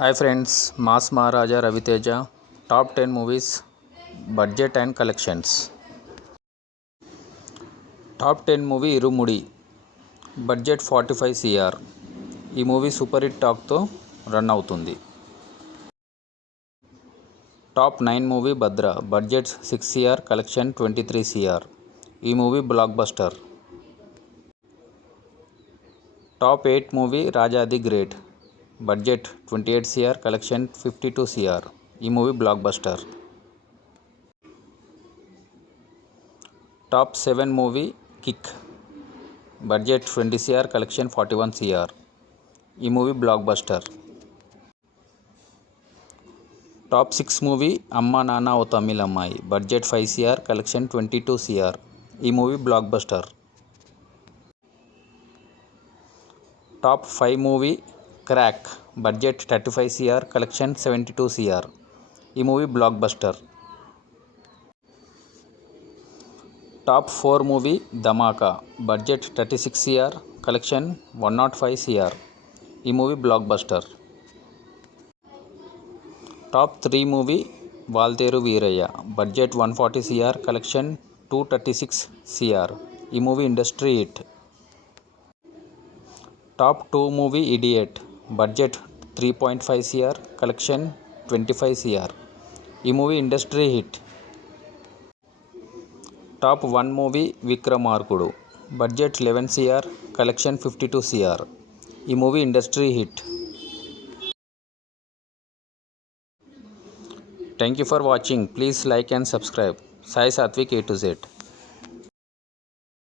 Hi friends, Mass Maharaja Raviteja, top 10 movies, budget and collections. Top 10 మూవీ ఇరుముడి, బడ్జెట్ 45 CR. ఈ movie super hit టాక్తో రన్ అవుతుంది. టాప్ 9 మూవీ భద్ర, బడ్జెట్ 6 CR, collection 23 CR. ఈ movie blockbuster. Top 8 మూవీ Raja the great, budget 28 CR, collection 52 CR. ఈ movie blockbuster. Top 7 movie kick, budget 20 CR, collection 41 CR. ఈ movie blockbuster. Top 6 మూవీ అమ్మా నాన్న ఓ తమిళ్ అమ్మాయి, బడ్జెట్ 5 CR, collection 22 CR. ఈ movie blockbuster. Top 5 movie Krack, budget 35 CR, collection 72 CR. ఈ movie blockbuster. Top 4 movie Dhamaka, budget 36 CR, collection 105 CR. ఈ movie blockbuster. Top 3 movie Waltair Veerayya, budget 140 CR, collection 236 CR. ఈ movie industry hit. Top 2 movie Idiot, budget 3.5 CR, collection 25 CR. ఈ movie industry hit. Top 1 movie Vikramarkudu, బడ్జెట్ 11 CR, collection 52 CR. ఈ movie industry hit. Thank you for watching. Please like and subscribe. Sai Sathvik A to Z.